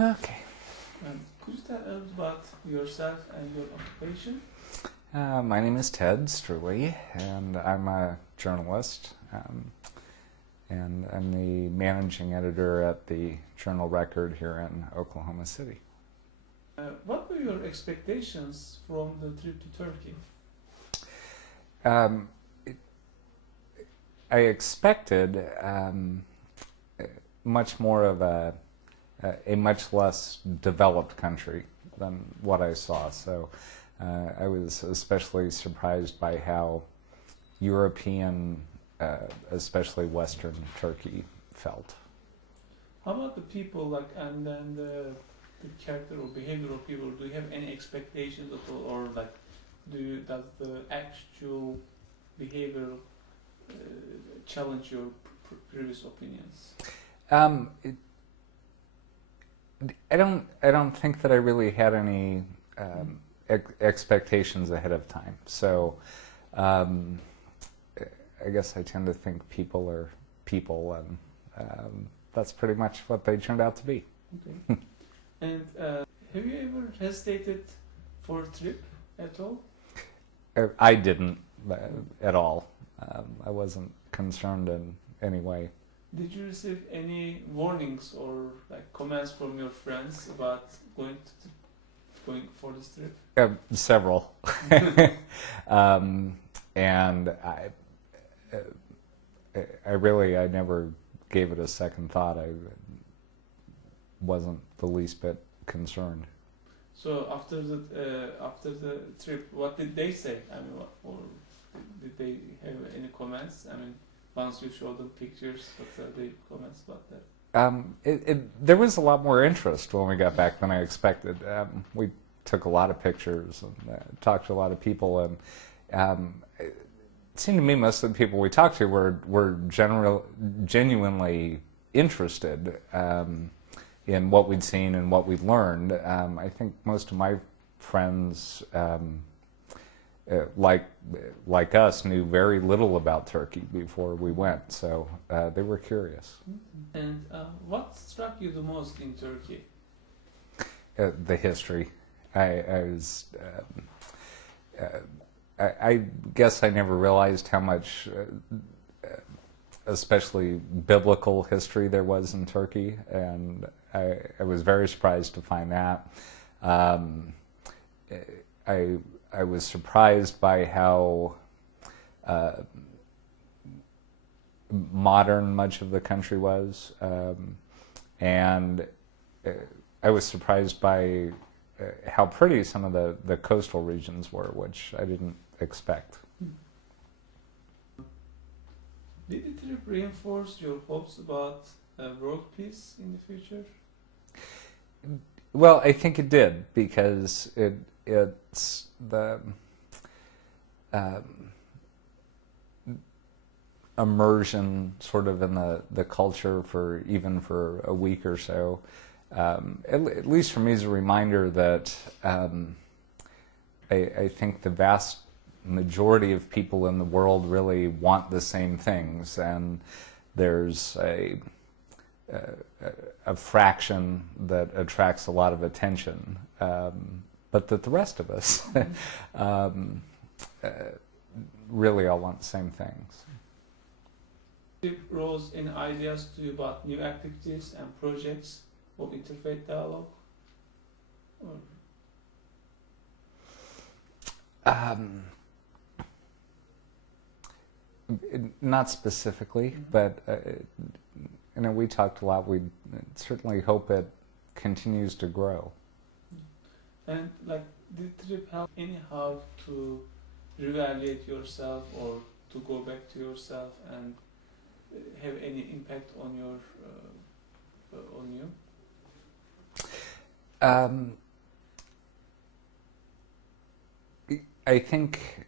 Okay. Could you tell us about yourself and your occupation? My name is Ted Streuli, and I'm a journalist, and I'm the managing editor at the Journal Record here in Oklahoma City. What were your expectations from the trip to Turkey? Um, I expected much more of a much less developed country than what I saw. So I was especially surprised by how European, especially Western Turkey, felt. How about the people, and then the character or behavior of people? Do you have any expectations at all, or does the actual behavior challenge your previous opinions? I don't think that I really had any expectations ahead of time. So I guess I tend to think people are people, and that's pretty much what they turned out to be. Okay. And have you ever hesitated for a trip at all? I didn't at all. I wasn't concerned in any way. Did you receive any warnings or comments from your friends about going for this trip? Several. And I never gave it a second thought. I wasn't the least bit concerned. So after the trip, what did they say? I mean, or did they have any comments? I mean, once you showed them pictures, what are the comments about that? There was a lot more interest when we got back than I expected. We took a lot of pictures and talked to a lot of people, and it seemed to me most of the people we talked to were genuinely interested in what we'd seen and what we'd learned. I think most of my friends, like us, knew very little about Turkey before we went, so they were curious. And what struck you the most in Turkey? The history. I guess I never realized how much, especially biblical history, there was in Turkey, and I was very surprised to find that. I was surprised by how modern much of the country was, and I was surprised by how pretty some of the coastal regions were, which I didn't expect. Did the trip reinforce your hopes about world peace in the future? Well, I think it did, because it's the immersion sort of in the culture even for a week or so, at least for me, is a reminder that I think the vast majority of people in the world really want the same things, and there's a fraction that attracts a lot of attention, but that the rest of us really all want the same things. It rose in ideas to you about new activities and projects of interfaith dialogue? Not specifically, but we talked a lot. We certainly hope it continues to grow. And did the trip help anyhow to reevaluate yourself, or to go back to yourself and have any impact on your on you? I think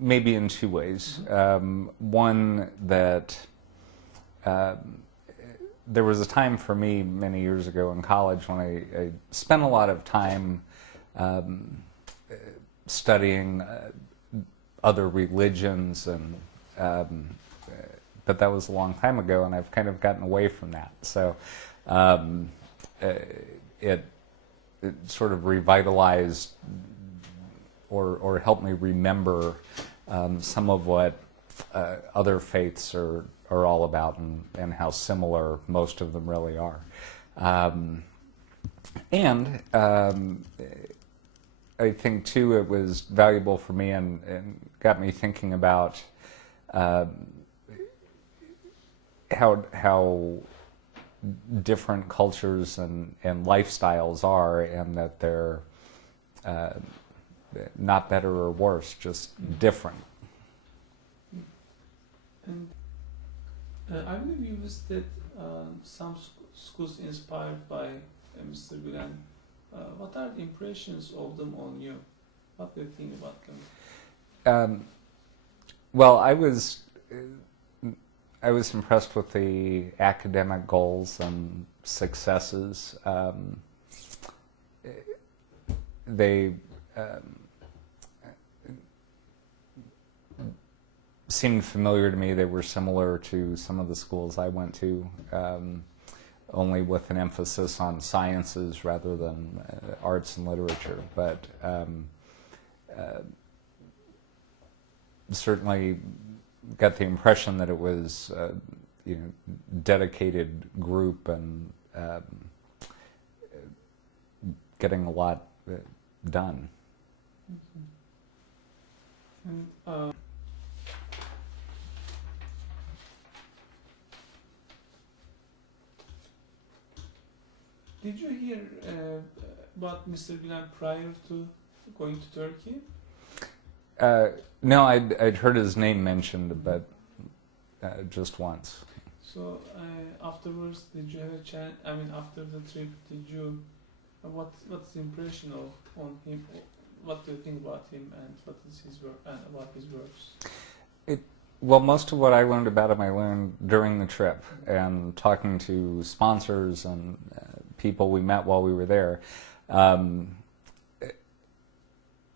maybe in two ways. One, that there was a time for me many years ago in college when I spent a lot of time studying other religions, and but that was a long time ago, and I've kind of gotten away from that. So it sort of revitalized or helped me remember some of what other faiths are all about, and how similar most of them really are. And I think, too, it was valuable for me and got me thinking about how different cultures and lifestyles are, and that they're not better or worse, just different. And I believe you visited some schools inspired by Mr. Gulen. What are the impressions of them on you? What do you think about them? Well, I was impressed with the academic goals and successes. They seemed familiar to me. They were similar to some of the schools I went to, only with an emphasis on sciences rather than arts and literature. But certainly got the impression that it was dedicated group and getting a lot done. Mm-hmm. And, did you hear about Mr. Gulen prior to going to Turkey? No, I'd heard his name mentioned, but just once. So afterwards, did you have a chance? I mean, after the trip, did you? What's the impression on him? What do you think about him, and what is his work and about his works? Well, most of what I learned about him, I learned during the trip, and talking to sponsors and people we met while we were there, and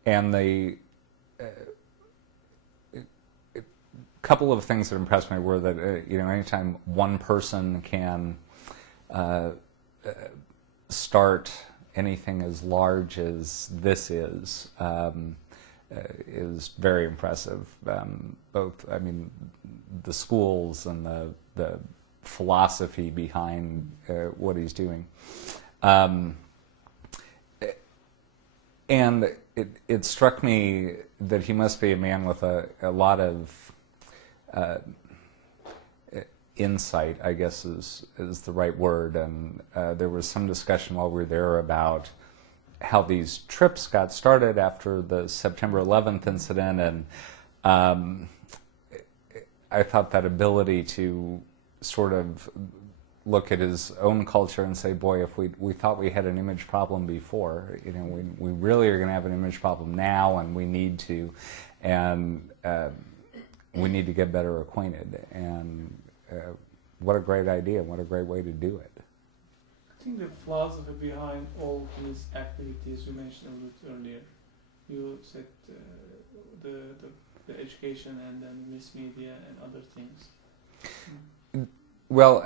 the couple of things that impressed me were that anytime one person can start anything as large as this is very impressive. Both, I mean, the schools and the philosophy behind what he's doing. And it struck me that he must be a man with a lot of insight, I guess is the right word. And there was some discussion while we were there about how these trips got started after the September 11th incident, and I thought that ability to sort of look at his own culture and say, boy, if we thought we had an image problem before, we really are going to have an image problem now, and we need to get better acquainted. And what a great idea, what a great way to do it. I think the philosophy behind all these activities you mentioned a little earlier, you said the education and then mass media and other things. Well,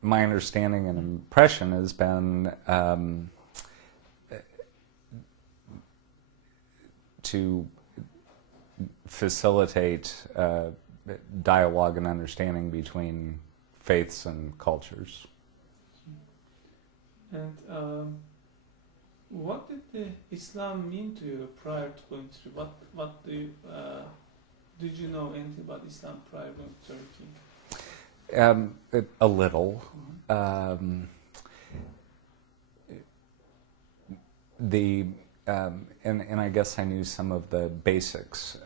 my understanding and impression has been to facilitate dialogue and understanding between faiths and cultures. And what did the Islam mean to you prior to going to Turkey? What did you know anything about Islam prior to going to Turkey? A little. And I guess I knew some of the basics,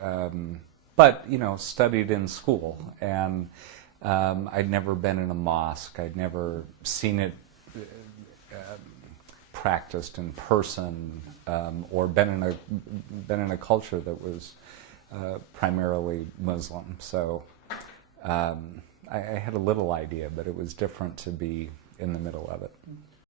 but studied in school, and I'd never been in a mosque. I'd never seen it practiced in person, or been in a culture that was primarily Muslim. So I had a little idea, but it was different to be in the middle of it.